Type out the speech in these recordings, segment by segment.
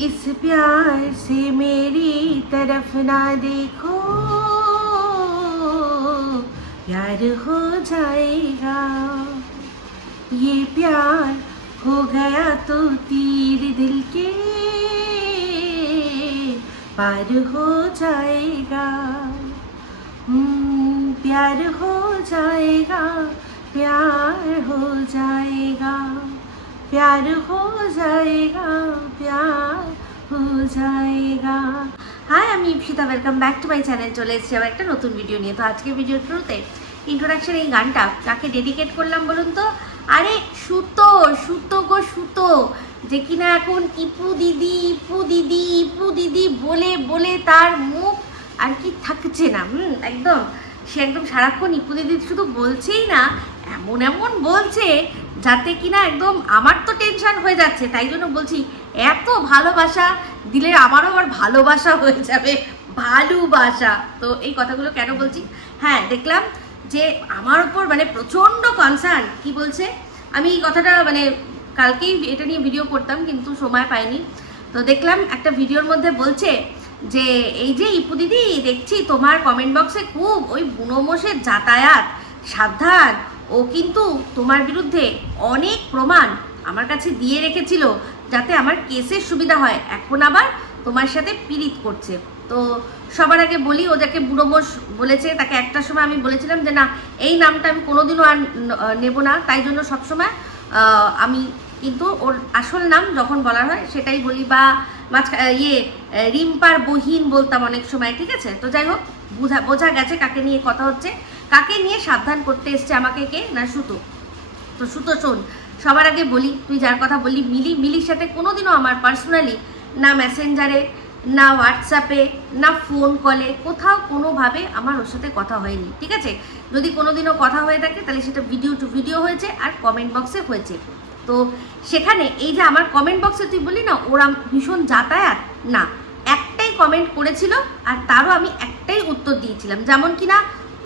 इस प्यार से मेरी तरफ ना देखो, प्यार हो जाएगा। ये प्यार हो गया तो तीर दिल के पार हो जाएगा। प्यार हो जाएगा, प्यार हो जाएगा, प्यार हो जाएगा, प्यार हो जाएगा। হাই, আমি Ipsita, welcome back to my channel. চলে এসেছি আবার একটা নতুন ভিডিও নিয়ে। তো আজকে ভিডিওর শুরুতে ইন্ট্রোডাকশন এই গানটা কাকে ডেডিকেট করলাম বলুন তো? আরে সুতো, সুতো গো সুতো, যে কিনা এখন ইপু দিদি ইপু দিদি ইপু দিদি বলে বলে তার মুখ আর কি থাকছে না। একদম সে একদম সারাক্ষণ ইপু দিদি শুধু বলছেই না, এমন এমন বলছে যাতে কিনা একদম আমার তো টেনশন হয়ে যাচ্ছে। তাই জন্য বলছি, এত ভালোবাসা দিলে আমারও আবার ভালোবাসা হয়ে যাবে, ভালোবাসা। তো এই কথাগুলো কেন বলছি? হ্যাঁ, দেখলাম যে আমার ওপর মানে প্রচণ্ড কনসার্ন। কি বলছে? আমি এই কথাটা মানে কালকেই এটা নিয়ে ভিডিও করতাম, কিন্তু সময় পাইনি। তো দেখলাম একটা ভিডিওর মধ্যে বলছে যে এই যে ইপু দিদি, দেখছি তোমার কমেন্ট বক্সে খুব ওই বুনো মোষের যাতায়াত, সাবধান, ও কিন্তু তোমার বিরুদ্ধে অনেক প্রমাণ আমার কাছে দিয়ে রেখেছিল যাতে আমার কেসের সুবিধা হয়, এখন আবার তোমার সাথে পীড়িত করছে। তো সবার আগে বলি, ও যাকে বুড়ো মোষ বলেছে তাকে একটা সময় আমি বলেছিলাম যে না, এই নামটা আমি কোনোদিনও আর নেব না। তাই জন্য সবসময় আমি কিন্তু ওর আসল নাম যখন বলা হয় সেটাই বলি, বা রিম্পার বহিন বলতাম অনেক সময়, ঠিক আছে? তো যাই হোক, বোঝা গেছে কাকে নিয়ে কথা হচ্ছে, কাকে নিয়ে সাবধান করতে এসছে আমাকে, কে না সুতো। তো সুতো শোন, সবার আগে বলি, তুই যার কথা বললি মিলির সাথে কোনোদিনও আমার পার্সোনালি না মেসেঞ্জারে, না হোয়াটসঅ্যাপে, না ফোন কলে, কোথাও কোনোভাবে আমার ওর সাথে কথা হয়নি, ঠিক আছে? যদি কোনোদিনও কথা হয়ে থাকে তাহলে সেটা ভিডিও টু ভিডিও হয়েছে আর কমেন্ট বক্সে হয়েছে। তো সেখানে এই যে আমার কমেন্ট বক্সে তুই বললি না ওরা ভীষণ যাতায়াত, না, একটাই কমেন্ট করেছিল আর তারও আমি একটাই উত্তর দিয়েছিলাম। যেমন কিনা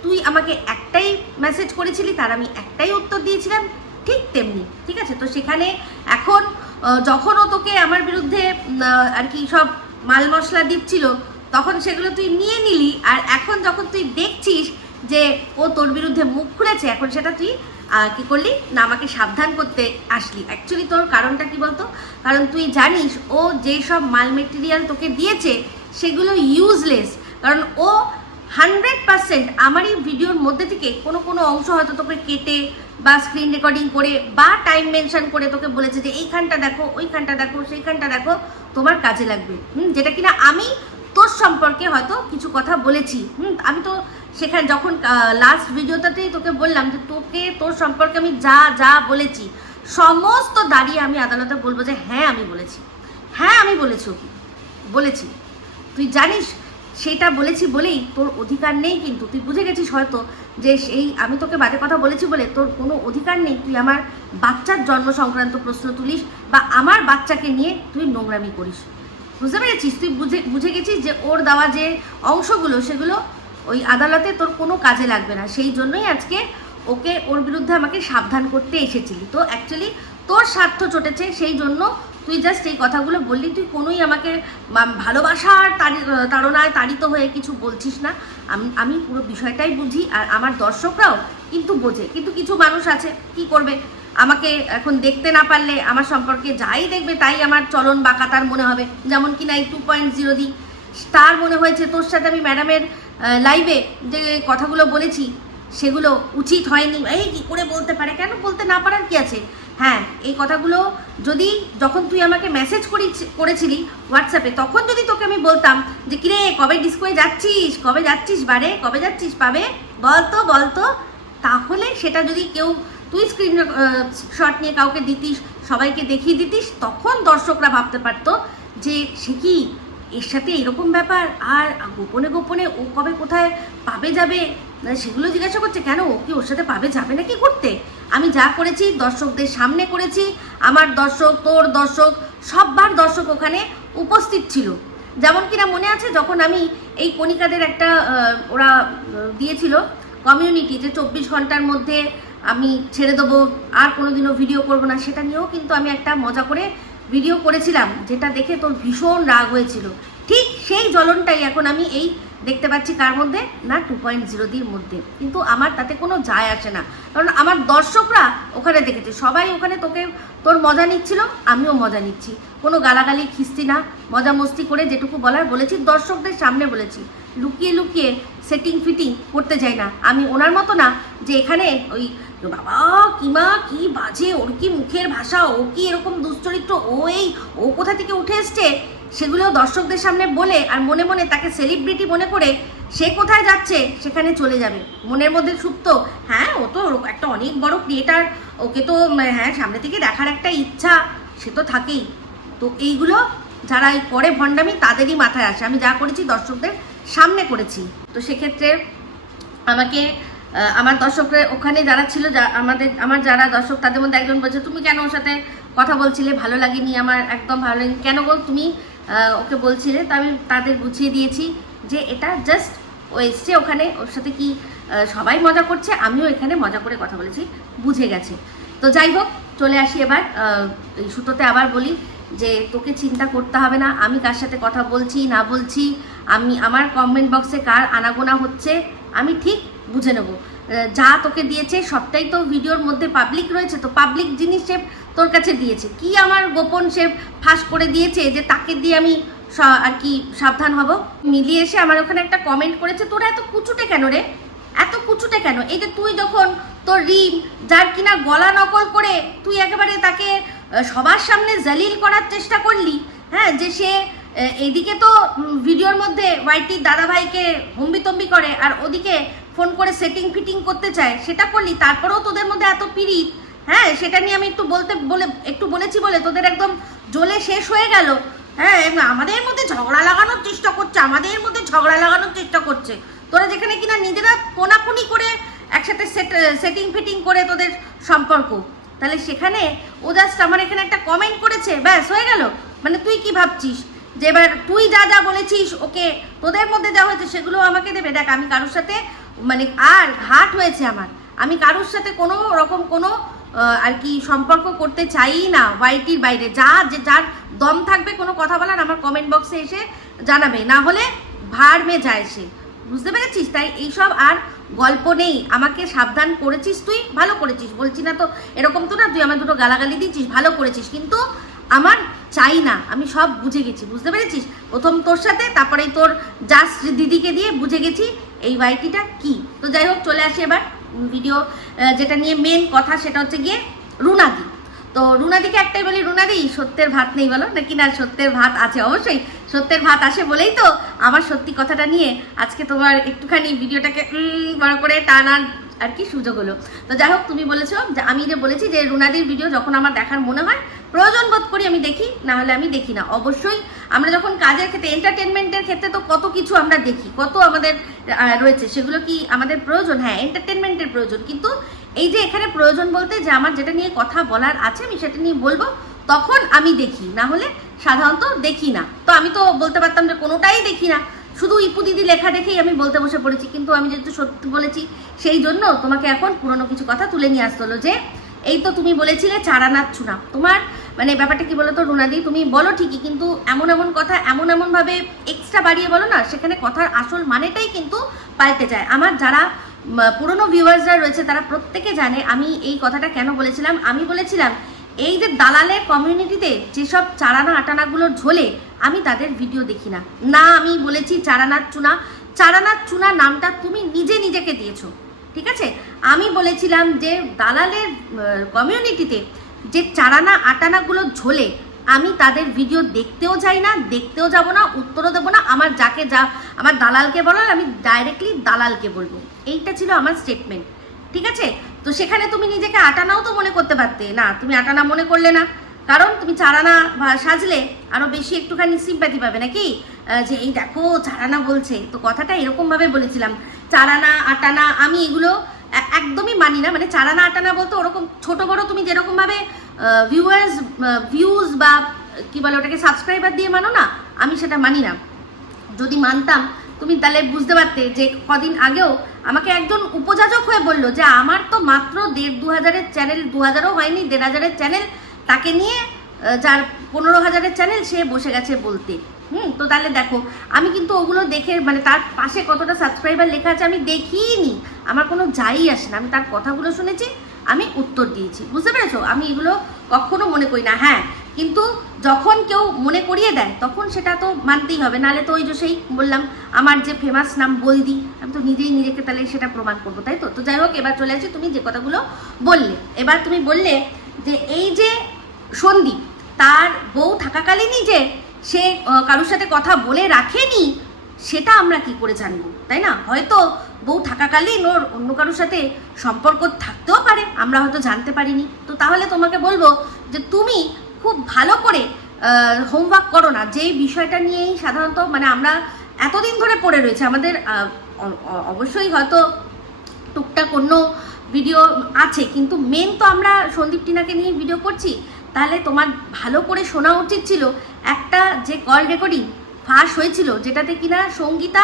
তুই আমাকে একটাই মেসেজ করেছিলি, তার আমি একটাই উত্তর দিয়েছিলাম, ঠিক তেমনি, ঠিক আছে? তো সেখানে এখন যখন ও তোকে আমার বিরুদ্ধে আর কি সব মাল মশলা দিচ্ছিল, তখন সেগুলো তুই নিয়ে নিলি, আর এখন যখন তুই দেখছিস যে ও তোর বিরুদ্ধে মুখ খুলেছে, এখন সেটা তুই কি করলি না, আমাকে সাবধান করতে আসলি। অ্যাকচুয়ালি তোর কারণটা কি বলতো? কারণ তুই জানিস ও যেই সব মাল মেটেরিয়াল তোকে দিয়েছে সেগুলো ইউজলেস। কারণ ও 100% আমার এই ভিডিওর মধ্যে থেকে কোনো অংশ হয়তো তোকে কেটে বা স্ক্রিন রেকর্ডিং করে বা টাইম মেনশন করে তোকে বলেছে যে এইখানটা দেখো, ওইখানটা দেখো, সেইখানটা দেখো, তোমার কাজে লাগবে। যেটা কিনা আমি তোর সম্পর্কে হয়তো কিছু কথা বলেছি। আমি তো সেখানে যখন লাস্ট ভিডিওটাতেই তোকে বললাম যে তোর সম্পর্কে আমি যা যা বলেছি সমস্ত দাঁড়িয়ে আমি আদালতে বলবো যে হ্যাঁ আমি বলেছি, হ্যাঁ আমি বলেছি। তুই জানিস সেটা বলেছি বলেই তোর অধিকার নেই, কিন্তু তুই বুঝে গেছিস হয়তো যে সেই আমি তোকে বাজে কথা বলেছি বলে তোর কোনো অধিকার নেই তুই আমার বাচ্চার জন্ম সংক্রান্ত প্রশ্ন তুলিস বা আমার বাচ্চাকে নিয়ে তুই নোংরামি করিস। বুঝতে পেরেছিস? তুই বুঝে গেছিস যে ওর দেওয়া যে অংশগুলো সেগুলো ওই আদালতে তোর কোনো কাজে লাগবে না। সেই জন্যই আজকে ওর বিরুদ্ধে আমাকে সাবধান করতে এসেছিলি। তো অ্যাকচুয়ালি তোর স্বার্থ চটেছে, সেই জন্য তুই জাস্ট এই কথাগুলো বললি। তুই কোনোই আমাকে ভালোবাসার তাড়নায় তাড়িত হয়ে কিছু বলছিস না। আমি পুরো বিষয়টাই বুঝি, আর আমার দর্শকরাও কিন্তু বোঝে। কিন্তু কিছু মানুষ আছে, কি করবে, আমাকে এখন দেখতে না পারলে আমার সম্পর্কে যাই দেখবে তাই আমার চলন বাঁকাতার মনে হবে। যেমন কি না এই 2.0 দি তার মনে হয়েছে তোর সাথে আমি ম্যাডামের লাইভে যে কথাগুলো বলেছি সেগুলো উচিত হয়নি। এই কী করে বলতে পারে? কেন বলতে না পারার কি আছে? হ্যাঁ, এই কথাগুলো যদি যখন তুই আমাকে মেসেজ করেছিলি হোয়াটসঅ্যাপে, তখন যদি তোকে আমি বলতাম যে কিরে কবে ডিস্কোয়ে যাচ্ছিস, কবে যাচ্ছিস বারে, কবে যাচ্ছিস পাবে, বলতো, তাহলে সেটা যদি কেউ তুই স্ক্রিন শট নিয়ে কাউকে দিতিস, সবাইকে দেখিয়ে দিতিস, তখন দর্শকরা ভাবতে পারতো যে সে কি এর সাথে এরকম ব্যাপার, আর গোপনে গোপনে ও কবে কোথায় পাবে যাবে সেগুলো জিজ্ঞাসা করছে। কেন, ও কি ওর সাথে পাবে যাবে নাকি ঘুরতে? আমি যা করেছি দর্শকদের সামনে করেছি। আমার দর্শক, তোর দর্শক, সববার দর্শক ওখানে উপস্থিত ছিল। যেমন কিনা মনে আছে যখন আমি এই কণিকাদের একটা ওরা দিয়েছিল কমিউনিটি, যে 24 ঘন্টার মধ্যে আমি ছেড়ে দেবো, আর কোনোদিনও ভিডিও করবো না, সেটা নিয়েও কিন্তু আমি একটা মজা করে ভিডিও করেছিলাম যেটা দেখে তোর ভীষণ রাগ হয়েছিল, ঠিক সেই জ্বলনটাই এখন আমি এই দেখতে পাচ্ছি কার মধ্যে না 2.0 মধ্যে। কিন্তু আমার তাতে কোনো যায় আসে না, কারণ আমার দর্শকরা ওখানে দেখেছে, সবাই ওখানে তোর মজা নিচ্ছিল, আমিও মজা নিচ্ছি, কোনো গালাগালি খিস্তি না, মজা মস্তি করে যেটুকু বলার বলেছি, দর্শকদের সামনে বলেছি, লুকিয়ে লুকিয়ে সেটিং ফিটিং করতে যাই না। আমি ওনার মতো না যে এখানে ওই বাবা কিমা কি বাজে, ওর কি মুখের ভাষা, ও কি এরকম দুশ্চরিত্র, ও কোথা থেকে উঠে এসছে, সেগুলো দর্শকদের সামনে বলে আর মনে মনে তাকে সেলিব্রিটি মনে করে সে কোথায় যাচ্ছে সেখানে চলে যাবে, মনের মধ্যে সুপ্ত হ্যাঁ ও তো একটা অনেক বড় ক্রিয়েটার, ওকে তো হ্যাঁ সামনে থেকে দেখার একটা ইচ্ছা সে তো থাকেই। তো এইগুলো যারা করে ভণ্ডামি তাদেরই মাথায় আসে। আমি যা করেছি দর্শকদের সামনে করেছি। তো সেক্ষেত্রে আমাকে আমার দর্শকরা ওখানে যারা ছিল, আমার যারা দর্শক তাদের মধ্যে একজন বলছে তুমি কেন ওর সাথে কথা বলছিলে, ভালো লাগেনি, আমার একদম ভালো লাগেনি, কেন গো তুমি ওকে বলছিলে। তো আমি তাদের বুঝিয়ে দিয়েছি যে এটা জাস্ট ও এসছে ওখানে, ওর সাথে কি সবাই মজা করছে, আমিও এখানে মজা করে কথা বলেছি, বুঝে গেছে। তো যাই হোক চলে আসি এবার এই সুতোতে। আবার বলি যে তোকে চিন্তা করতে হবে না আমি কার সাথে কথা বলছি না বলছি, আমি আমার কমেন্ট বক্সে কার আনাগোনা হচ্ছে আমি ঠিক বুঝে নেব। যা তোকে দিয়েছে সবটাই তো ভিডিওর মধ্যে পাবলিক রয়েছে, তো পাবলিক জিনিস সে তোর কাছে দিয়েছে, কি আমার গোপন সে ফাঁস করে দিয়েছে যে তাকে দিয়ে আমি আর কি সাবধান হব। মিলিয়ে এসে আমার ওখানে একটা কমেন্ট করেছে, তোরা এত কুচুটে কেন রে, এত কুচুটে কেন? এই যে তুই যখন তোর রিম যার কিনা গলা নকল করে তুই একেবারে তাকে সবার সামনে জালিল করার চেষ্টা করলি, হ্যাঁ, যে সে এইদিকে তো ভিডিওর মধ্যে ওয়াইটির দাদাভাইকে হম্বিতম্বি করে আর ওদিকে ফোন করে সেটিং ফিটিং করতে চায়, সেটা করলি, তারপরেও তোদের মধ্যে এত পিরিত, হ্যাঁ, সেটা নিয়ে আমি একটু বলেছি বলে তোদের একদম জ্বলে শেষ হয়ে গেল। হ্যাঁ, আমাদের মধ্যে ঝগড়া লাগানোর চেষ্টা করছে, তোরা যেখানে কিনা নিজেরা কোনাকুনি করে একসাথে সেটিং ফিটিং করে তোদের সম্পর্ক, তাহলে সেখানে ও জাস্ট আমার এখানে একটা কমেন্ট করেছে, ব্যাস হয়ে গেল। মানে তুই কি ভাবছিস যে এবার তুই যা যা বলেছিস ওকে, তোদের মধ্যে যা হয়েছে সেগুলো আমাকে দেবে? দেখ আমি কারোর সাথে মানে আর ঘাট হয়েছে আমার, আমি কারোর সাথে কোনো রকম কোনো আর কি সম্পর্ক করতে চাই না ওয়াইটির বাইরে। যার দম থাকবে কোনো কথা বলার আমার কমেন্ট বক্সে এসে জানাবে, না হলে ভাড় মে যায় সে, বুঝতে পেরেছিস? তাই এইসব আর গল্প নেই, আমাকে সাবধান করেছিস, তুই ভালো করেছিস, বলছি না তো এরকম তো না, তুই আমার দুটো গালাগালি দিচ্ছিস, ভালো করেছিস, কিন্তু আমার চাই না, আমি সব বুঝে গেছি, বুঝতে পেরেছিস? প্রথম তোর সাথে, তারপরেই তোর জাস্ট দিদিকে দিয়ে বুঝে গেছি এই ওয়াইটিটা কি। তো যাই হোক চলে আসি এবার ভিডিও যেটা নিয়ে মেন কথা, সেটা হচ্ছে গিয়ে রুনাদি। তো রুনাদিকে একটাই বলি, রুনাদি সত্যের ভাত নেই বলো নাকি? না, সত্যের ভাত আছে, অবশ্যই সত্যের ভাত আসে বলেই তো আমার সত্যি কথাটা নিয়ে আজকে তোমার একটুখানি ভিডিওটাকে বড় করে টানার আর কি সুযোগ হলো। তো যাই হোক তুমি বলেছো, আমি যে বলেছি যে রুনাদির ভিডিও যখন আমার দেখার মনে হয়, প্রয়োজন বোধ করি আমি দেখি, না হলে আমি দেখি না। অবশ্যই আমরা যখন কাজের ক্ষেত্রে, এন্টারটেনমেন্টের ক্ষেত্রে তো কত কিছু আমরা দেখি, কত আমাদের রয়েছে, সেগুলো কি আমাদের প্রয়োজন? হ্যাঁ, এন্টারটেনমেন্টের প্রয়োজন, কিন্তু এই যে এখানে প্রয়োজন বলতে যে আমার যেটা নিয়ে কথা বলার আছে আমি সেটা নিয়ে বলবো, তখন আমি দেখি, না হলে সাধারণত দেখি না। তো আমি তো বলতে পারতাম যে কোনোটাই দেখি না, শুধু ইপু দিদি লেখা দেখেই আমি বলতে বসে পড়েছি, কিন্তু আমি যেহেতু সত্যি বলেছি সেই জন্য তোমাকে এখন পুরনো কিছু কথা তুলে নিয়ে আসতে হলো। যে এই তো তুমি বলেছিলে চারা নাচ্ছু না, তোমার মানে ব্যাপারটা কি বলো তো রুনাদি, তুমি বলো ঠিকই, কিন্তু এমন এমন কথা এমনভাবে এক্সট্রা বাড়িয়ে বলো না, সেখানে কথার আসল মানেটাই কিন্তু পাল্টে যায়। আমার যারা পুরনো ভিউয়ার্সরা রয়েছে তারা প্রত্যেকে জানে আমি এই কথাটা কেন বলেছিলাম। আমি বলেছিলাম এই যে দালালের কমিউনিটিতে যেসব চারানা আটানাগুলো ঝোলে আমি তাদের ভিডিও দেখি না। না, আমি বলেছি চারানার চুনা নামটা তুমি নিজেকে দিয়েছো, ঠিক আছে? আমি বলেছিলাম যে দালালের কমিউনিটিতে যে চারানা আটানাগুলো ঝোলে আমি তাদের ভিডিও দেখতেও যাই না, দেখতেও যাব না, উত্তরও দেবো না। আমার আমার দালালকে বলার আমি ডাইরেক্টলি দালালকে বলবো, এইটা ছিল আমার স্টেটমেন্ট, ঠিক আছে? তো সেখানে তুমি নিজেকে আটানাও তো মনে করতে পারতে, না তুমি আটানা মনে করলে না, কারণ তুমি চারানা সাজলে আরো বেশি একটুখানি সিম্প্যাথি পাবে নাকি, যে এই দেখো চারানা বলছে। তো কথাটা এরকমভাবে বলেছিলাম, চারানা আটানা আমি এগুলো একদমই মানি না। মানে চারানা আটানা বলতে ওরকম ছোট বড় তুমি যেরকমভাবে ভিউজ বা কি বলে ওটাকে সাবস্ক্রাইবার দিয়ে মানো না, আমি সেটা মানি না। যদি মানতাম তুমি তাহলে বুঝতে পারতে যে কদিন আগেও আমাকে একজন উপযাজক হয়ে বললো যে আমার তো মাত্র 1,500-2,000 চ্যানেল, 2,000ও হয়নি, 1,500 চ্যানেল, তাকে নিয়ে যার 15,000-এর চ্যানেল সে বসে গেছে বলতে। তো তাহলে দেখো আমি কিন্তু ওগুলো দেখে মানে তার পাশে কতটা সাবস্ক্রাইবার লেখা আছে আমি দেখিনি, আমার কোনো যাই আসে না, আমি তার কথাগুলো শুনেছি, আমি উত্তর দিয়েছি, বুঝতে পেরেছো? আমি এগুলো কখনো মনে করি না। হ্যাঁ, কিন্তু যখন কেউ মনে করিয়ে দেয় তখন সেটা তো মানতেই হবে, নাহলে তো ওই যে সেই বললাম আমার যে ফেমাস নাম বলদি, আমি তো নিজেই নিজেকে তাহলে সেটা প্রমাণ করবো, তাই তো? তো যাই হোক, এবার চলে আসি তুমি যে কথাগুলো বললে। এবার তুমি বললে যে এই যে সন্দীপ তার বউ থাকাকালীনই যে সে কারোর সাথে কথা বলে রাখেনি, সেটা আমরা কি করে জানবো, তাই না? হয়তো বউ থাকাকালীন ওর অন্য কারোর সাথে সম্পর্ক থাকতেও পারে, আমরা হয়তো জানতে পারিনি। তো তাহলে তোমাকে বলবো যে তুমি খুব ভালো করে হোমওয়ার্ক করো না, যেই বিষয়টা নিয়েই সাধারণত মানে আমরা এতদিন ধরে পড়ে রয়েছে। আমাদের অবশ্যই হয়তো টুকটাক অন্য ভিডিও আছে, কিন্তু মেন তো আমরা সন্দীপ টিনাকে নিয়ে ভিডিও করছি। তাহলে তোমার ভালো করে শোনা উচিত ছিল একটা যে কল রেকর্ডিং ফাঁস হয়েছিল, যেটাতে কিনা সঙ্গীতা,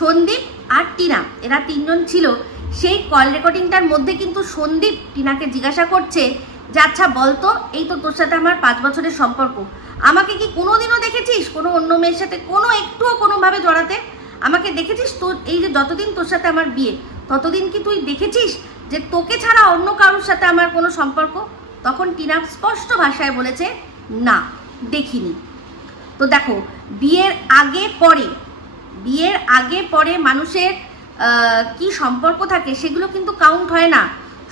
সন্দীপ আর টিনা এরা তিনজন ছিল। সেই কল রেকর্ডিংটার মধ্যে কিন্তু সন্দীপ টিনাকে জিজ্ঞাসা করছে যে আচ্ছা বলতো, এই তো তোর সাথে আমার 5 বছরের সম্পর্ক, আমাকে কি কোনোদিনও দেখেছিস কোনো অন্য মেয়ের সাথে কোনো একটুও কোনোভাবে জড়াতে? আমাকে দেখেছিস তোর এই যে যতদিন তোর সাথে আমার বিয়ে, ততদিন কি তুই দেখেছিস যে তোকে ছাড়া অন্য কারোর সাথে আমার কোনো সম্পর্ক? তখন টিনা স্পষ্ট ভাষায় বলেছে না, দেখিনি। তো দেখো, বিয়ের আগে পরে মানুষের কি সম্পর্ক থাকে সেগুলো কিন্তু কাউন্ট হয় না।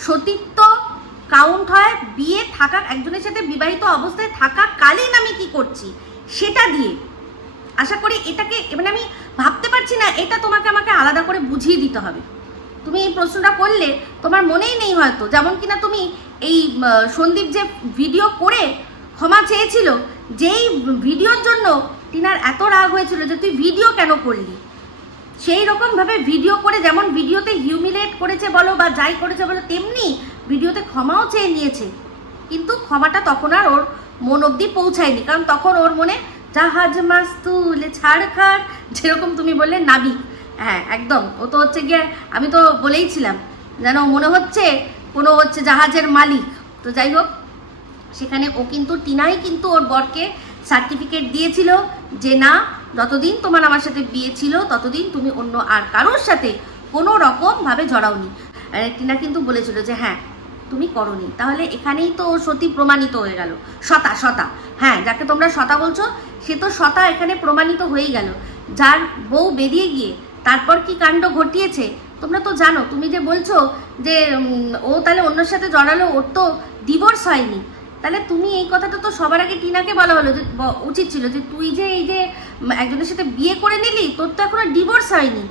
সতীত্ব কাউন্ট হয় বিয়ে থাকা, একজনের সাথে বিবাহিত অবস্থায় থাকাকালীন আমি কি করছি সেটা দিয়ে। আশা করি এটাকে মানে আমি ভাবতে পারছি না, এটা তোমাকে আমাকে আলাদা করে বুঝিয়ে দিতে হবে। তুমি এই প্রশ্নটা করলে তোমার মনেই নেই হয়তো, যেমন কিনা তুমি এই সন্দীপ যে ভিডিও করে ক্ষমা চেয়েছিল, যেই ভিডিওর জন্য টিনার এত রাগ হয়েছিল যে তুই ভিডিও কেন করলি, সেই রকমভাবে ভিডিও করে যেমন ভিডিওতে হিউমিলেট করেছে বলো বা যাই করেছে বলো, তেমনি ভিডিওতে ক্ষমাও চেয়ে নিয়েছে। কিন্তু ক্ষমাটা তখন আর ওর মন অবধি পৌঁছায়নি, কারণ তখন ওর মনে জাহাজ মাস্তুলে ছাড়খাড়, যেরকম তুমি বললে নাবিক। হ্যাঁ একদম, ও তো হচ্ছে গিয়ে, আমি তো বলেইছিলাম যেন মনে হচ্ছে কোনো হচ্ছে জাহাজের মালিক। তো যাই হোক, সেখানে ও কিন্তু টিনাই কিন্তু ওর বরকে সার্টিফিকেট দিয়েছিল যে না, যতদিন তোমার আমার সাথে বিয়ে ছিল ততদিন তুমি অন্য আর কারোর সাথে কোনো রকমভাবে জড়াওনি। টিনা কিন্তু বলেছিল যে হ্যাঁ তুমি করনি। তাহলে এখানেই তো সতী প্রমাণিত হয়ে গেল, সতা। হ্যাঁ, যাকে তোমরা সতা বলছো সে তো সতা এখানে প্রমাণিত হয়েই গেল। যার বউ বেরিয়ে গিয়ে তারপর কি কাণ্ড ঘটিয়েছে তোমরা তো জানো। তুমি যে বলছো যে ও তাহলে অন্যর সাথে জড়ালো, ওর তো ডিভোর্স হয়নি, তাহলে তুমি এই কথাটা তো সবার আগে টিনাকে বলা হলো যে উচিত ছিল যে তুই যে এই যে একজনের সাথে বিয়ে করে নিলি, তোর তো এখনো ডিভোর্স হয়নি,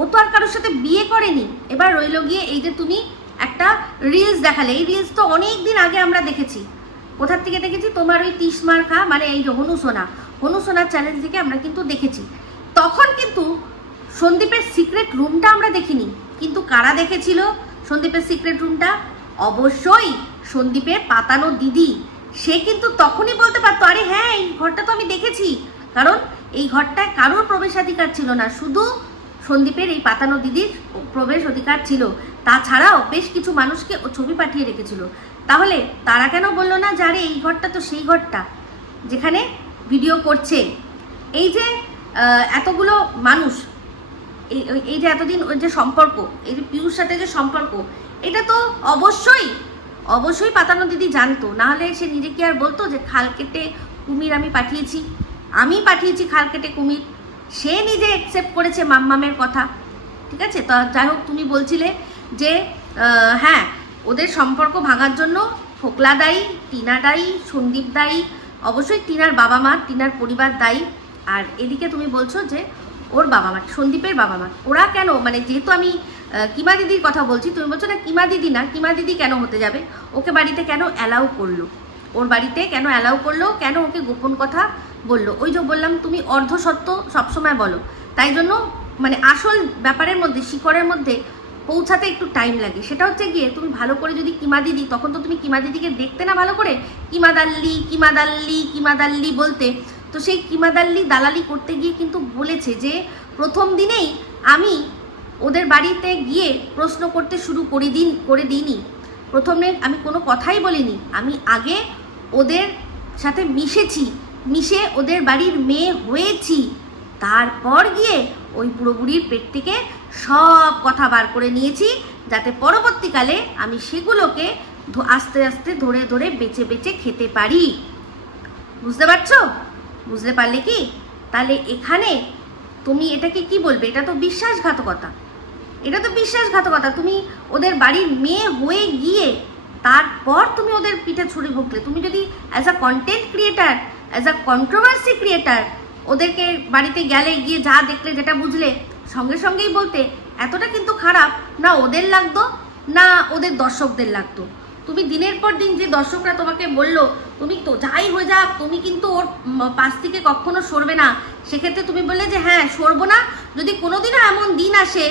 ও তো আর কারোর সাথে বিয়ে করেনি। এবার রইল গিয়ে এই যে তুমি একটা রিলস দেখালে, এই রিলস তো অনেক দিন আগে আমরা দেখেছি। কোথার থেকে দেখেছি? তোমার ওই তিসমার খা মানে এই যে হনুসোনার চ্যানেল থেকে আমরা কিন্তু দেখেছি। তখন কিন্তু সন্দীপের সিক্রেট রুমটা আমরা দেখিনি, কিন্তু কারা দেখেছিল সন্দীপের সিক্রেট রুমটা? অবশ্যই সন্দীপের পাতানো দিদি। সে কিন্তু তখনই বলতে পারতো আরে হ্যাঁ এই ঘরটা তো আমি দেখেছি, কারণ এই ঘরটায় কারোর প্রবেশাধিকার ছিল না, শুধু সন্দীপের এই পাতানো দিদির প্রবেশ অধিকার ছিল। তাছাড়াও বেশ কিছু মানুষকে ও ছবি পাঠিয়ে রেখেছিল। তাহলে তারা কেন বললো না যে আরে এই ঘরটা তো সেই ঘরটা যেখানে ভিডিও করছে? এই যে এতগুলো মানুষ, এই যে এতদিন ওই যে সম্পর্ক, এই যে পিউর সাথে যে সম্পর্ক, এটা তো অবশ্যই পাতানো দিদি জানতো, নাহলে সে নিজে কি আর বলতো যে খাল কেটে কুমির আমি পাঠিয়েছি খাল কেটে কুমির? সে নিজে অ্যাকসেপ্ট করেছে মাম্মামের কথা, ঠিক আছে? তো যাই হোক, তুমি বলছিলে যে হ্যাঁ ওদের সম্পর্ক ভাঙার জন্য ফোকলা দায়ী, টিনা দায়ী, সন্দীপ দায়ী, অবশ্যই টিনার বাবা মা, টিনার পরিবার দায়ী। আর এদিকে তুমি বলছো যে ওর বাবা মা, সন্দীপের বাবা মা, ওরা কেন, মানে যেহেতু আমি কিমা দিদির কথা বলছি, তুমি বলছো না কিমা দিদি না, কিমা দিদি কেন হতে যাবে? ওকে বাড়িতে কেন অ্যালাউ করলো? ওর বাড়িতে কেন অ্যালাউ করলো? কেন ওকে গোপন কথা বললো? ওই যে বললাম তুমি অর্ধসত্য সবসময় বলো, তাই জন্য মানে আসল ব্যাপারের মধ্যে, শিকড়ের মধ্যে পৌঁছাতে একটু টাইম লাগে। সেটা হচ্ছে গিয়ে তুমি ভালো করে যদি কিমা দিদি, তখন তো তুমি কিমা দিদিকে দেখতে না ভালো করে, কিমাদাল্লি বলতে। তো সেই কিমাদাল্লি দালালি করতে গিয়ে কিন্তু বলেছে যে প্রথম দিনেই আমি ওদের বাড়িতে গিয়ে প্রশ্ন করতে শুরু করে দিইনি, প্রথমে আমি কোনো কথাই বলিনি, আমি আগে ওদের সাথে মিশে ওদের বাড়ির মেয়ে হয়েছি, তারপর গিয়ে ওই বুড়ো বুড়ির পেট থেকে সব কথা বার করে নিয়েছি, যাতে পরবর্তীকালে আমি সেগুলোকে আস্তে আস্তে ধরে ধরে বেছে বেছে খেতে পারি। বুঝতে পারছো? বুঝতে পারলে কি? তাহলে এখানে তুমি এটাকে কি বলবে? এটা তো বিশ্বাসঘাতকতা, তুমি ওদের বাড়ির মেয়ে হয়ে গিয়ে তারপর তুমি ওদের পিঠে ছুরি ভুগলে। তুমি যদি as a content creator, as a controversy creator ওদেরকে বাড়িতে গেলে গিয়ে যা দেখলে, যেটা বুঝলে, সঙ্গে সঙ্গেই বলতে, এতটা কিন্তু খারাপ না ওদের লাগতো না ওদের দর্শকদের লাগতো। তুমি দিনের পর দিন যে দর্শকরা তোমাকে বললো তুমি তো যাই হয়ে যাক তুমি কিন্তু ওর পাশ থেকে কখনো সরবে না, সেক্ষেত্রে তুমি বললে যে হ্যাঁ সরবো না, যদি কোনোদিনও এমন দিন আসে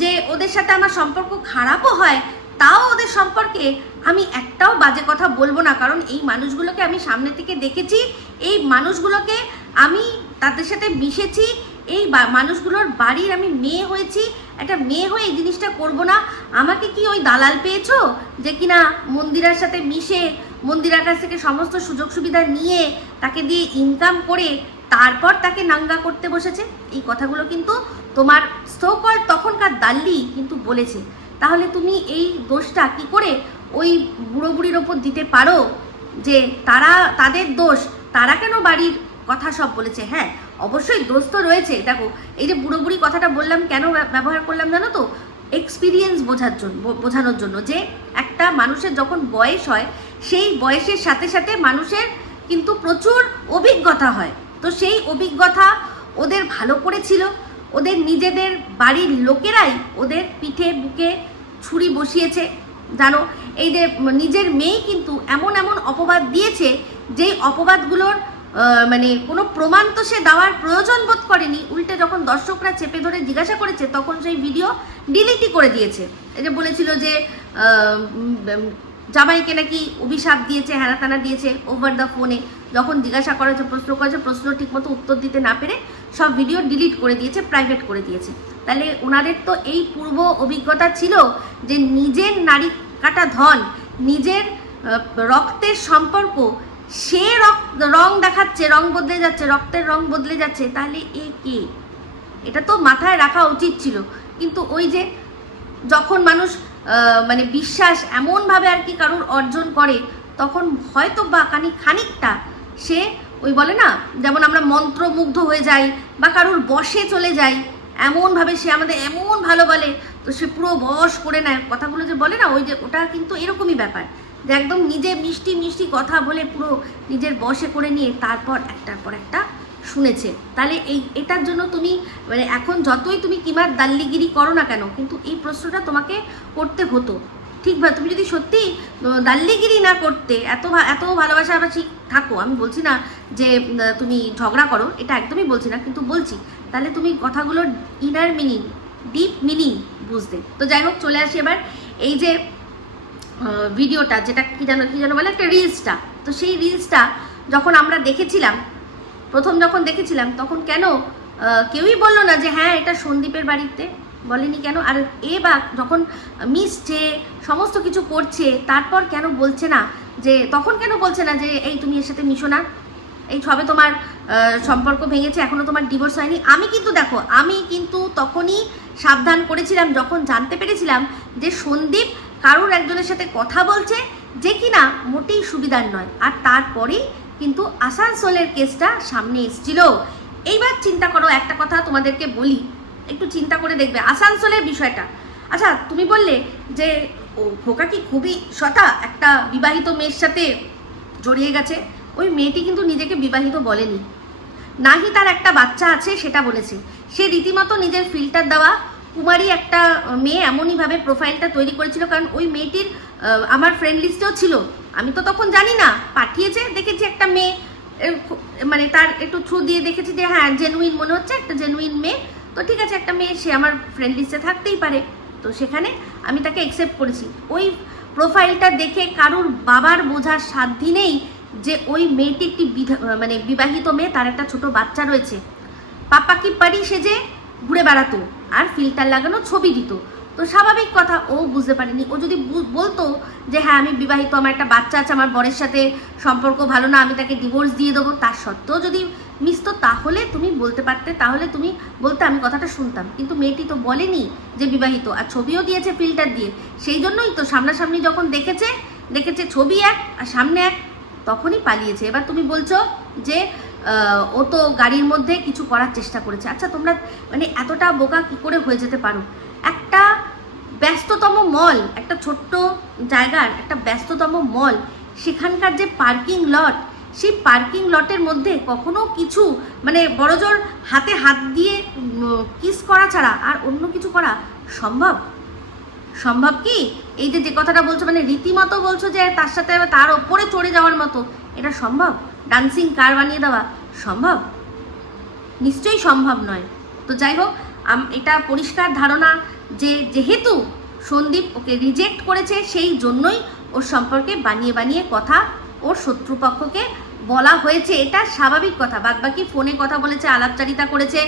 যে ওদের সাথে আমার সম্পর্ক খারাপও হয়, তাও ওদের সম্পর্কে আমি একটাও বাজে কথা বলবো না, কারণ এই মানুষগুলোকে আমি সামনে থেকে দেখেছি, এই মানুষগুলোকে আমি তাদের সাথে মিশেছি, এই মানুষগুলোর বাড়ির আমি মেয়ে হয়েছি, একটা মেয়ে হয়ে এই জিনিসটা করব না। আমাকে কি ওই দালাল পেয়েছো যে কিনা মন্দিরার সাথে মিশে মন্দিরার কাছ থেকে সমস্ত সুযোগ সুবিধা নিয়ে তাকে দিয়ে ইনকাম করে তারপর তাকে নাঙ্গা করতে বসেছে? এই কথাগুলো কিন্তু তোমার সোকল তখনকার দাল্লি কিন্তু বলেছে। তাহলে তুমি এই দোষটা কি করে ওই বুড়ো বুড়ির ওপর দিতে পারো যে তাদের দোষ, তারা কেন বাড়ির কথা সব বলেছে? হ্যাঁ অবশ্যই দোষ তো রয়েছে। দেখো এই যে বুড়ো বুড়ি কথাটা বললাম, কেন ব্যবহার করলাম জানো তো? এক্সপিরিয়েন্স বোঝানোর জন্য, যে একটা মানুষের যখন বয়স হয় সেই বয়সের সাথে সাথে মানুষের কিন্তু প্রচুর অভিজ্ঞতা হয়। তো সেই অভিজ্ঞতা ওদের ভালো করেছিল, ওদের নিজেদের বাড়ির লোকেরাই ওদের পিঠে বুকে ছুরি বসিয়েছে। জানো এই যে নিজের মেয়ে কিন্তু এমন এমন অপবাদ দিয়েছে, যেই অপবাদগুলোর মানে কোনো প্রমাণ তো সে দেওয়ার প্রয়োজন বোধ করেনি, উল্টে যখন দর্শকরা চেপে ধরে জিজ্ঞাসা করেছে তখন সেই ভিডিও ডিলিটই করে দিয়েছে। এই যে বলেছিল যে জামাইকে নাকি অভিশাপ দিয়েছে, হ্যানাত্যানা দিয়েছে ওভার দ্য ফোনে, যখন জিজ্ঞাসা করেছে, প্রশ্ন ঠিকমতো উত্তর দিতে না পেরে সব ভিডিও ডিলিট করে দিয়েছে, প্রাইভেট করে দিয়েছে। তাহলে ওনাদের তো এই পূর্ব অভিজ্ঞতা ছিল যে নিজের নারী কাটা ধন, নিজের রক্তের সম্পর্ক, সে রং দেখাচ্ছে, রং বদলে যাচ্ছে, রক্তের রং বদলে যাচ্ছে, তাহলে এ কে? এটা তো মাথায় রাখা উচিত ছিল। কিন্তু ওই যে যখন মানুষ মানে বিশ্বাস এমনভাবে আর কি কারুর অর্জন করে, তখন হয়তো বা খানিকটা সে ওই বলে না, যেমন আমরা মন্ত্রমুগ্ধ হয়ে যাই বা কারুর বশে চলে যাই, এমনভাবে সে আমাদের এমন ভালো বলে, তো সে পুরো বশ করে নেয় কথাগুলো যে বলে না, ওই যে ওটা কিন্তু এরকমই ব্যাপার, যে একদম নিজে মিষ্টি মিষ্টি কথা বলে পুরো নিজের বশে করে নিয়ে তারপর একটার পর একটা শুনেছে। তাহলে এটার জন্য তুমি মানে এখন যতই তুমি কিমার দাল্লিগিরি করো না কেন, কিন্তু এই প্রশ্নটা তোমাকে করতে হতো। ঠিক তুমি যদি সত্যি দাল্লিগিরি না করতে, এত ভালোবাসাবাসি থাকো, আমি বলছি না যে তুমি ঝগড়া করো, এটা একদমই বলছি না, কিন্তু বলছি তাহলে তুমি কথাগুলোর ইনার মিনিং, ডিপ মিনিং বুঝতে। তো যাই হোক, চলে আসি এবার এই যে ভিডিওটা, যেটা কি জানো বলে একটা রিলসটা। তো সেই রিলসটা যখন আমরা দেখেছিলাম, প্রথম যখন দেখেছিলাম, তখন কেন কেউই বললো না যে হ্যাঁ এটা সন্দীপের বাড়িতে? বলেনি কেন? আর বা যখন মিশছে, সমস্ত কিছু করছে, তারপর কেন বলছে না যে, তখন কেন বলছে না যে এই তুমি এর সাথে মিশো না, এই সবে তোমার সম্পর্ক ভেঙেছে, এখনো তোমার ডিভোর্স হয়নি? আমি কিন্তু তখনই সাবধান করেছিলাম, যখন জানতে পেরেছিলাম যে সন্দীপ কারোর একজনের সাথে কথা বলছে, যে কিনা মোটেই সুবিধার নয়। আর তারপরেই কিন্তু আসানসোলের কেসটা সামনে এসেছিল। এইবার চিন্তা করো, একটা কথা তোমাদেরকে বলি, একটু চিন্তা করে দেখবে আসানসোলের বিষয়টা। আচ্ছা তুমি বললে যে খোকা কি খুবই সতা, একটা বিবাহিত মেয়ের সাথে জড়িয়ে গেছে। ওই মেয়েটি কিন্তু নিজেকে বিবাহিত বলেনি, নাহি তার একটা বাচ্চা আছে সেটা বলেছে। সে রীতিমতো নিজের ফিল্টার দেওয়া কুমারী একটা মেয়ে এমনইভাবে প্রোফাইলটা তৈরি করেছিল, কারণ ওই মেয়েটির আমার ফ্রেন্ড লিস্টেও ছিল। আমি তো তখন জানি না, পাঠিয়েছে, দেখেছি একটা মেয়ে, মানে তার একটু থ্রু দিয়ে দেখেছি যে হ্যাঁ জেনুইন মনে হচ্ছে, একটা জেনুইন মেয়ে। তো ঠিক আছে, একটা মেয়ে, সে আমার ফ্রেন্ড লিস্টে থাকতেই পারে, তো সেখানে আমি তাকে অ্যাকসেপ্ট করেছি। ওই প্রোফাইলটা দেখে কারুর বাবার বোঝার সাধ্য নেই যে ওই মেয়েটি একটি মানে বিবাহিত মেয়ে, তার একটা ছোট বাচ্চা রয়েছে। পাপা কি পারি সেজে ঘুরে বেড়াতো আর ফিল্টার লাগানো ছবি দিত। তো স্বাভাবিক কথা, ও বুঝতে পারেনি। ও যদি বলতো যে হ্যাঁ আমি বিবাহিত, আমার একটা বাচ্চা আছে, আমার বরের সাথে সম্পর্ক ভালো না, আমি তাকে ডিভোর্স দিয়ে দেবো, তার সত্ত্বেও যদি মিশতো তাহলে তুমি বলতে পারতে, তাহলে তুমি বলতে আমি কথাটা শুনতাম। কিন্তু মেয়েটি তো বলেনি যে বিবাহিত, আর ছবিও দিয়েছে ফিল্টার দিয়ে। সেই জন্যই তো সামনাসামনি যখন দেখেছে ছবি এক আর সামনে এক, তখনই পালিয়েছে। এবার তুমি বলছো যে ও তো গাড়ির মধ্যে কিছু করার চেষ্টা করেছে। আচ্ছা তোমরা মানে এতটা বোকা কি করে হয়ে যেতে পারো? একটা ব্যস্ততম মল, একটা ছোট্ট জায়গার একটা ব্যস্ততম মল, সেখানকার যে পার্কিং লট, সেই পার্কিং লটের মধ্যে কখনো কিছু মানে বড়জোর হাতে হাত দিয়ে কিস করা ছাড়া আর অন্য কিছু করা সম্ভব কি? এই যে কথাটা বলছো মানে রীতিমতো বলছো যে তার সাথে তার ওপরে চড়ে যাওয়ার মতো, এটা সম্ভব? ডান্সিং কার বানিয়ে দেওয়া সম্ভব? নিশ্চয়ই সম্ভব নয়। তো যাই হোক, এটা পরিষ্কার ধারণা যে যেহেতু সন্দীপ ওকে রিজেক্ট করেছে, সেই জন্যই ওর সম্পর্কে বানিয়ে কথা ওর শত্রুপক্ষকে বলা হয়েছে। এটা স্বাভাবিক কথা। বাদবাকি ফোনে কথা বলেছে, আলাপচারিতা করেছে,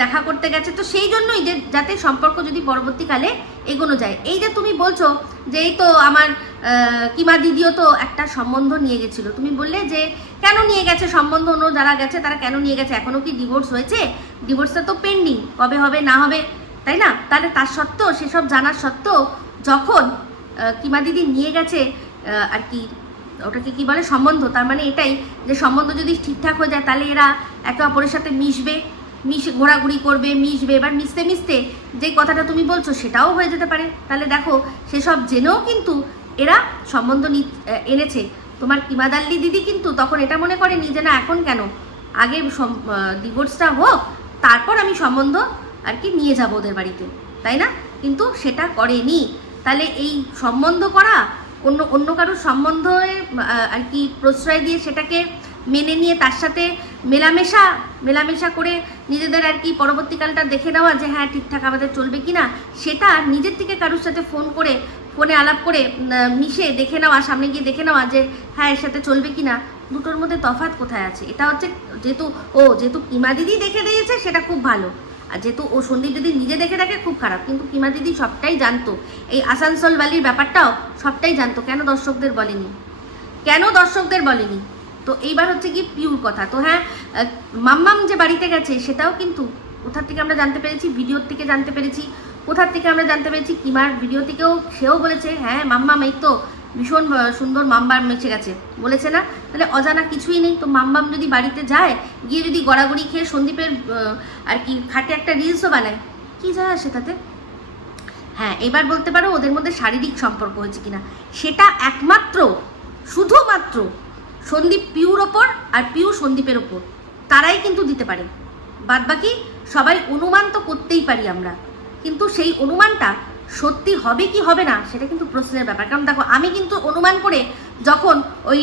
দেখা করতে গেছে, তো সেই জন্যই যে যাতে সম্পর্ক যদি পরবর্তীকালে এগোনো যায়। এই যে তুমি বলছো যে এই তো আমার কিমা দিদিও তো একটা সম্বন্ধ নিয়ে গেছিল, তুমি বললে যে কেন নিয়ে গেছে সম্বন্ধ, অন্য যারা গেছে তারা কেন নিয়ে গেছে? এখনো কি ডিভোর্স হয়েছে? ডিভোর্সটা তো পেন্ডিং, কবে হবে না হবে, তাই না? তাহলে তার সত্ত্বেও, সেসব জানার সত্ত্বেও যখন কিমা দিদি নিয়ে গেছে আর কি, ওটাকে কি বলে, সম্বন্ধ, তার মানে এটাই যে সম্বন্ধ যদি ঠিকঠাক হয়ে যায় তাহলে এরা একে অপরের সাথে মিশে ঘোরাঘুরি করবে, মিশবে। এবার মিশতে যে কথাটা তুমি বলছো সেটাও হয়ে যেতে পারে। তাহলে দেখো, সেসব জেনেও কিন্তু এরা সম্বন্ধ এনেছে। তোমার কিমাদাল্লি দিদি কিন্তু তখন এটা মনে করেনি যে না এখন কেন, আগে ডিভোর্সটা হোক, তারপর আমি সম্বন্ধ আর কি নিয়ে যাবো ওদের বাড়িতে, তাই না? কিন্তু সেটা করেনি। তাহলে এই সম্বন্ধ করা, অন্য কারোর সম্বন্ধে আর কি প্রশ্রয় দিয়ে সেটাকে মেনে নিয়ে তার সাথে মেলামেশা করে নিজেদের আর কি পরবর্তীকালটা দেখে নেওয়া যে হ্যাঁ ঠিকঠাক আমাদের চলবে কিনা, সেটা নিজের থেকে কারোর সাথে ফোনে আলাপ করে মিশে দেখে নেওয়া, সামনে গিয়ে দেখে নেওয়া যে হ্যাঁ এর সাথে চলবে কিনা, দুটোর মধ্যে তফাৎ কোথায় আছে? এটা হচ্ছে যেহেতু কিমা দিদি দেখে দিয়েছে সেটা খুব ভালো, আর যেহেতু ও সন্দীপ যদি নিজে দেখে থাকে খুব খারাপ। কিন্তু কিমা দিদি সবটাই জানতো, এই আসানসোল বালির ব্যাপারটাও সবটাই জানতো, কেন দর্শকদের বলেনি? তো এইবার হচ্ছে কি পিউর কথা। তো হ্যাঁ, মাম্মাম যে বাড়িতে গেছে সেটাও কিন্তু কোথার থেকে আমরা জানতে পেরেছি, ভিডিওর থেকে জানতে পেরেছি। কোথার থেকে আমরা জানতে পেরেছি? কিমার ভিডিও থেকেও সেও বলেছে হ্যাঁ মাম্মাম এই তো ভীষণ সুন্দর মাম্বাম মেচে গেছে, বলেছে না? তাহলে অজানা কিছুই নেই। তো মাম্বাম যদি বাড়িতে যায়, গিয়ে যদি গড়াগড়ি খেয়ে সন্দীপের আর কি খাটে একটা রিলসও বানায়, কি যায় আসে তাতে? হ্যাঁ, এবার বলতে পারো ওদের মধ্যে শারীরিক সম্পর্ক হয়েছে কিনা, সেটা শুধুমাত্র সন্দীপ পিউর ওপর আর পিউ সন্দীপের ওপর, তারাই কিন্তু দিতে পারে। বাদবাকি সবাই অনুমান তো করতেই পারি আমরা, কিন্তু সেই অনুমানটা সত্যি হবে কি হবে না সেটা কিন্তু প্রশ্নের ব্যাপার। কারণ দেখো, আমি কিন্তু অনুমান করে যখন ওই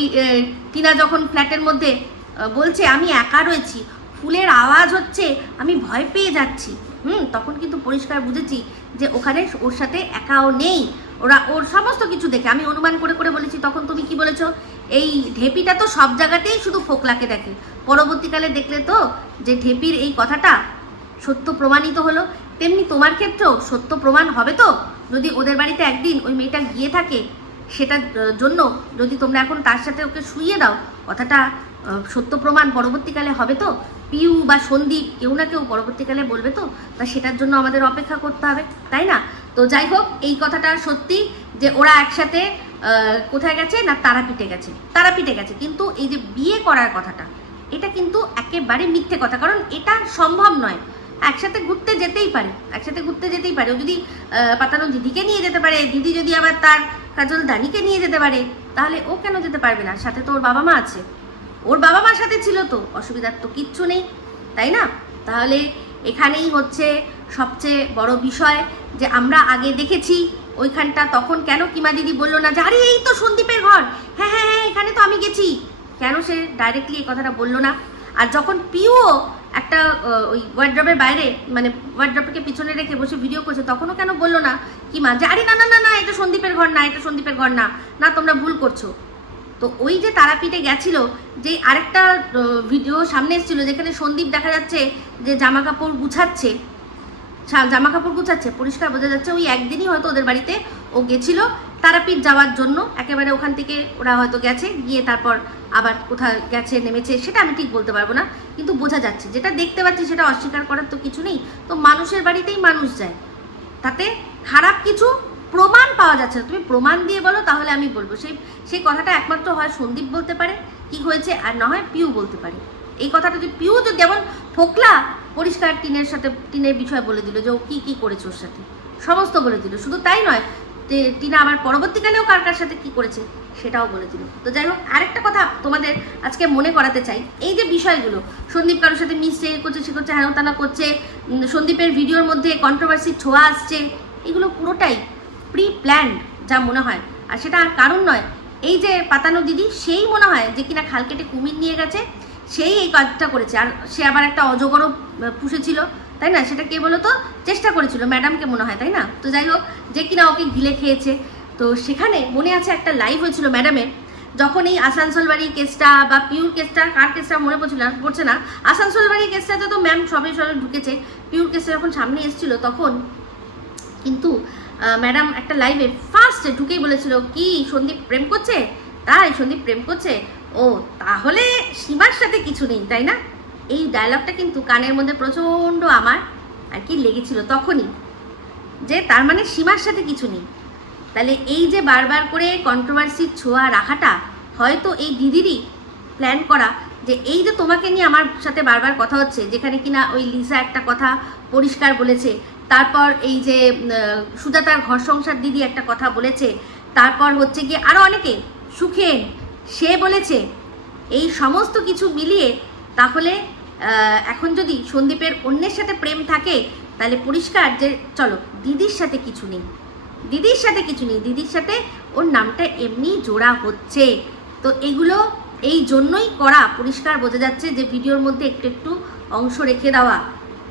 টিনা যখন ফ্ল্যাটের মধ্যে বলছে আমি একা রয়েছি, ফুলের আওয়াজ হচ্ছে, আমি ভয় পেয়ে যাচ্ছি, তখন কিন্তু পরিষ্কার বুঝেছি যে ওখানে ওর সাথে একাও নেই, ওর সমস্ত কিছু দেখে আমি অনুমান করে বলেছি। তখন তুমি কি বলেছো? এই ঢেপিটা তো সব জায়গাতেই শুধু ফোকলাকে দেখে। পরবর্তীকালে দেখলে তো যে ঢেপির এই কথাটা সত্য প্রমাণিত হলো। তেমনি তোমার ক্ষেত্রেও সত্য প্রমাণ হবে তো, যদি ওদের বাড়িতে একদিন ওই মেয়েটা গিয়ে থাকে, সেটার জন্য যদি তোমরা এখন তার সাথে ওকে শুইয়ে দাও, কথাটা সত্য প্রমাণ পরবর্তীকালে হবে তো। পিউ বা সন্দীপ কেউ না কেউ পরবর্তীকালে বলবে তো, তা সেটার জন্য আমাদের অপেক্ষা করতে হবে, তাই না? তো যাই হোক, এই কথাটা সত্যি যে ওরা একসাথে কোথায় গেছে না, তারাপীঠে গেছে। কিন্তু এই যে বিয়ে করার কথাটা, এটা কিন্তু একেবারে মিথ্যে কথা। কারণ এটা সম্ভব নয়। একসাথে ঘুরতে যেতেই পারে। ও যদি পাতানো দিদিকে নিয়ে যেতে পারে, দিদি যদি আবার তার কাজল দানিকে নিয়ে যেতে পারে, তাহলে ও কেন যেতে পারবে না? সাথে তো ওর বাবা মা আছে, ওর বাবা মার সাথে ছিল, তো অসুবিধার তো কিচ্ছু নেই, তাই না? তাহলে এখানেই হচ্ছে সবচেয়ে বড় বিষয় যে আমরা আগে দেখেছি ওইখানটা, তখন কেন কিমা দিদি বললো না যে আরে এই তো সন্দীপের ঘর, হ্যাঁ এখানে তো আমি গেছি, কেন সে ডাইরেক্টলি এই কথাটা বললো না? আর যখন পিউও একটা ওই ওয়ার্ড্রপের বাইরে, মানে ওয়ার্ড্রপকে পিছনে রেখে বসে ভিডিও করছে, তখনও কেন বললো না কিমা যে আরে না এটা সন্দীপের ঘর না, তোমরা ভুল করছো। তো ওই যে তারাপীঠে গেছিল, যে আরেকটা ভিডিও সামনে এসেছিল যেখানে সন্দীপ দেখা যাচ্ছে যে জামা কাপড় গুছাচ্ছে, জামা কাপড় গুছাচ্ছে, পরিষ্কার বোঝা যাচ্ছে ওই একদিনই হয়তো ওদের বাড়িতে ও গেছিল তারাপীঠ যাওয়ার জন্য, একেবারে ওখান থেকে ওরা হয়তো গেছে, গিয়ে তারপর আবার কোথাও গেছে নেমেছে, সেটা আমি ঠিক বলতে পারবো না, কিন্তু বোঝা যাচ্ছে, যেটা দেখতে পাচ্ছি সেটা অস্বীকার করার তো কিছু নেই। তো মানুষের বাড়িতেই মানুষ যায়, তাতে খারাপ কিছু প্রমাণ পাওয়া যাচ্ছে না। তুমি প্রমাণ দিয়ে বলো তাহলে আমি বলবো, সেই কথাটা একমাত্র হয় সন্দীপ বলতে পারে কি হয়েছে, আর না হয় পিউ বলতে পারে। এই কথাটা যদি পিউ যদি যেমন ফোকলা পরিষ্কার টিনের বিষয় বলে দিল যে ও কী কী করেছে ওর সাথে, সমস্ত বলে দিল। শুধু তাই নয়, টিনা আবার পরবর্তীকালেও কার সাথে কি করেছে সেটাও বলে দিল। তো যাই হোক, আরেকটা কথা তোমাদের আজকে মনে করাতে চাই, এই যে বিষয়গুলো সন্দীপ কারোর সাথে মিশছে, করছে, সে করছে, হেনতানা করছে, সন্দীপের ভিডিওর মধ্যে কন্ট্রোভার্সির ছোঁয়া আসছে, এগুলো পুরোটাই প্রি প্ল্যান্ড যা মনে হয়। আর সেটা আর কারণ নয়, এই যে পাতানো দিদি সেই মনে হয় যে কিনা খাল কেটে কুমির নিয়ে গেছে, সেই এই কাজটা করেছে। আর সে আবার একটা অজগরও পুষেছিল, তাই না? সেটা কে বলো তো, চেষ্টা করেছিল ম্যাডামকে মনে হয়, তাই না? তো যাই হোক, যে কিনা ওকে গিলে খেয়েছে। তো সেখানে মনে আছে একটা লাইভ হয়েছিল ম্যাডামের, যখন এই আসানসোল বাড়ির কেসটা বা পিউর কেসটা, কার কেসটা মনে পড়ছে না, আসানসোল বাড়ির কেসটাতে তো ম্যাম সবে ঢুকেছে, পিউর কেসটা যখন সামনে এসেছিল তখন কিন্তু ম্যাডাম একটা লাইভে ফার্স্টে ঢুকেই বলেছিল কি সন্দীপ প্রেম করছে, তাই সন্দীপ প্রেম করছে, ও তাহলে সীমার সাথে কিছু নেই, তাই না? এই ডায়লগটা কিন্তু কানের মধ্যে প্রচণ্ড আমার আর কি লেগেছিল তখনই, যে তার মানে সীমার সাথে কিছু নেই। তাহলে এই যে বারবার করে কন্ট্রোভার্সির ছোঁয়া রাখাটা হয়তো এই দিদিরই প্ল্যান করা, যে এই যে তোমাকে নিয়ে আমার সাথে বারবার কথা হচ্ছে, যেখানে কিনা ওই লিসা একটা কথা পরিষ্কার বলেছে, তারপর এই যে সুজাতার ঘর সংসার দিদি একটা কথা বলেছে, তারপর হচ্ছে গিয়ে আরও অনেকে, সুখেন সে বলেছে, এই সমস্ত কিছু মিলিয়ে তাহলে এখন যদি সন্দীপের অন্যের সাথে প্রেম থাকে তাহলে পরিষ্কার যে চলো দিদির সাথে কিছু নেই, দিদির সাথে কিছু নেই, দিদির সাথে ওর নামটা এমনি জোড়া হচ্ছে। তো এগুলো এই জন্যই করা, পরিষ্কার বোঝা যাচ্ছে যে ভিডিওর মধ্যে একটু একটু অংশ রেখে দেওয়া,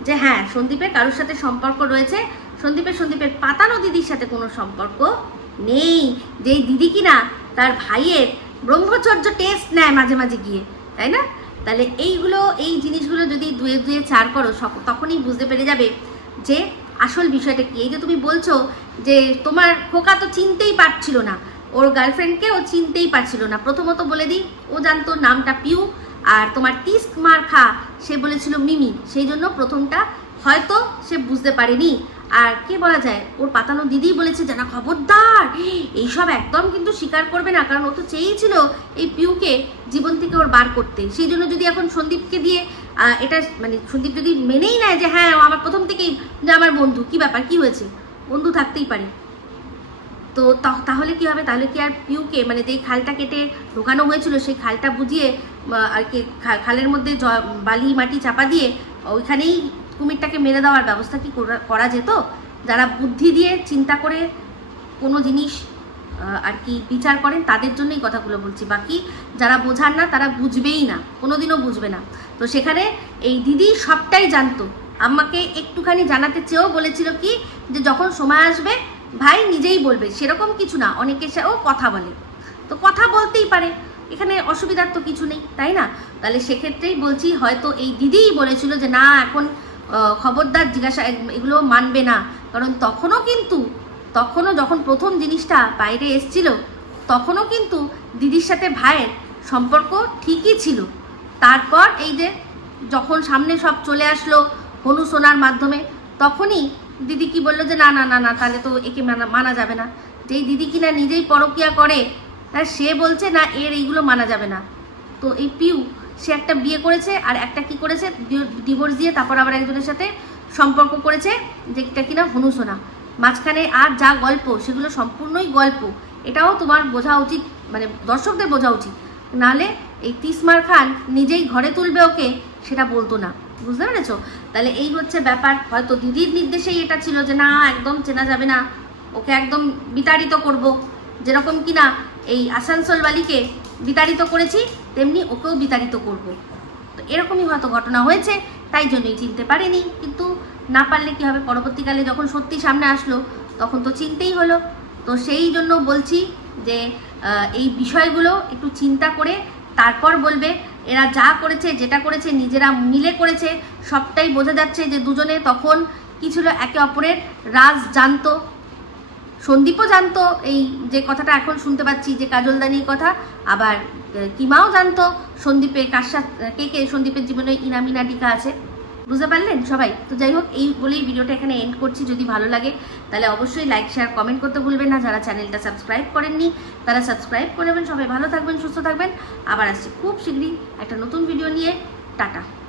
যে হ্যাঁ সন্দীপের কারোর সাথে সম্পর্ক রয়েছে, সন্দীপের পাতানো দিদির সাথে কোনো সম্পর্ক নেই, যেই দিদি কিনা তার ভাইয়ের ব্রহ্মচর্য টেস্ট নেয় মাঝে মাঝে গিয়ে, তাই না? তাহলে এই জিনিসগুলো যদি দুয়ে দুয়ে চার করো তখনই বুঝতে পেরে যাবে যে আসল বিষয়টা কি। এই যে তুমি বলছো যে তোমার খোকা তো চিনতেই পারছিল না, ওর গার্লফ্রেন্ডকে ও চিনতেই পারছিল না। প্রথমত বলে দিই, ও জানতো নামটা পিউ, আর তোমার তিস্ক মার খা সে বলেছিল মিমি, সেই জন্য প্রথমটা হয়তো সে বুঝতে পারেনি। আর কে বলা যায়, ওর পাতানো দিদি বলেছে যে না খবরদার এইসব একদম কিন্তু স্বীকার করবে না, কারণ ও তো চেয়েছিল এই পিউকে জীবন থেকে ওর বার করতে। সেই জন্য যদি এখন সন্দীপকে দিয়ে এটা মানে সন্দীপ যদি মেনেই নেয় যে হ্যাঁ আমার প্রথম থেকেই যে আমার বন্ধু, কি ব্যাপার, কি হয়েছে, বন্ধু থাকতেই পারে, তো তাহলে কি হবে? তাহলে কি আর পিউকে মানে যেই খালটা কেটে ঢোকানো হয়েছিল সেই খালটা বুঝিয়ে আর কি খালের মধ্যে বালি মাটি চাপা দিয়ে ওইখানেই কুমিরটাকে মেরে দেওয়ার ব্যবস্থা কি করা যেত? যারা বুদ্ধি দিয়ে চিন্তা করে কোনো জিনিস আর কি বিচার করেন তাদের জন্যই কথাগুলো বলছি, বাকি যারা বোঝার না তারা বুঝবেই না, কোনোদিনও বুঝবে না। তো সেখানে এই দিদি সবটাই জানতো, আমাকে একটুখানি জানাতে চেয়েও বলেছিল কি যে যখন সময় আসবে ভাই নিজেই বলবে, সেরকম কিছু না, অনেকে সেও কথা বলে, তো কথা বলতেই পারে, এখানে অসুবিধার তো কিছু নেই, তাই না? তাহলে সেক্ষেত্রেই বলছি হয়তো এই দিদিই বলেছিল যে না এখন খবরদার জিজ্ঞাসা এগুলো মানবে না, কারণ তখনও যখন প্রথম জিনিসটা বাইরে এসছিল তখনও কিন্তু দিদির সাথে ভাইয়ের সম্পর্ক ঠিকই ছিল। তারপর এই যে যখন সামনে সব চলে আসলো হনু সোনার মাধ্যমে, তখনই দিদি কি বললো যে না না না না তাহলে তো একে মানা যাবে না। যেই দিদি কিনা নিজেই পরকিয়া করে সে বলছে না এর এইগুলো মানা যাবে না। তো এই পিউ সে একটা বিয়ে করেছে আর একটা কি করেছে, ডিভোর্স দিয়ে তারপর আবার একজনের সাথে সম্পর্ক করেছে যেটা কিনা হনু সোনা। মাঝখানে আর যা গল্প সেগুলো সম্পূর্ণই গল্প, এটাও তোমার বোঝা উচিত, মানে দর্শকদের বোঝা উচিত, নাহলে এই তিসমার খান নিজেই ঘরে তুলবে ওকে সেটা বলতো না, বুঝতে পেরেছো? তাহলে এই হচ্ছে ব্যাপার, হয়তো দিদির নির্দেশেই এটা ছিল যে না একদম চেনা যাবে না, ওকে একদম বিতাড়িত করব, যেরকম কিনা এই আসানসোল বালিকে বিতাড়িত করেছি তেমনি ওকেও বিতাড়িত করব। তো এরকমই হয়তো ঘটনা হয়েছে, তাই জন্যই চিনতে পারেনি, কিন্তু না পারলে কি হবে, পরবর্তীকালে যখন সত্যি সামনে আসলো তখন তো চিনতেই হলো। তো সেই জন্য বলছি যে এই বিষয়গুলো একটু চিন্তা করে তারপর বলবে। এরা যা করেছে যেটা করেছে নিজেরা মিলে করেছে, সবটাই বোঝা যাচ্ছে যে দুজনে তখন কি ছিল, একে অপরের রাজ জানতো, সন্দীপও জানতো এই যে কথাটা এখন শুনতে পাচ্ছি যে কাজলদানির কথা, আবার কিমাও জানতো সন্দীপের কার সাথে কে সন্দীপের জীবনে ইনামিনা টিকা আছে। বুঝতে পারলেন সবাই? তো যাই হোক, এই বলেই ভিডিওটা এখানে এন্ড করছি। যদি ভালো লাগে তাহলে অবশ্যই লাইক শেয়ার কমেন্ট করতে ভুলবেন না। যারা চ্যানেলটা সাবস্ক্রাইব করেননি তারা সাবস্ক্রাইব করে নেবেন। সবাই ভালো থাকবেন, সুস্থ থাকবেন। আবার আসছি খুব শীঘ্রই একটা নতুন ভিডিও নিয়ে। টাটা।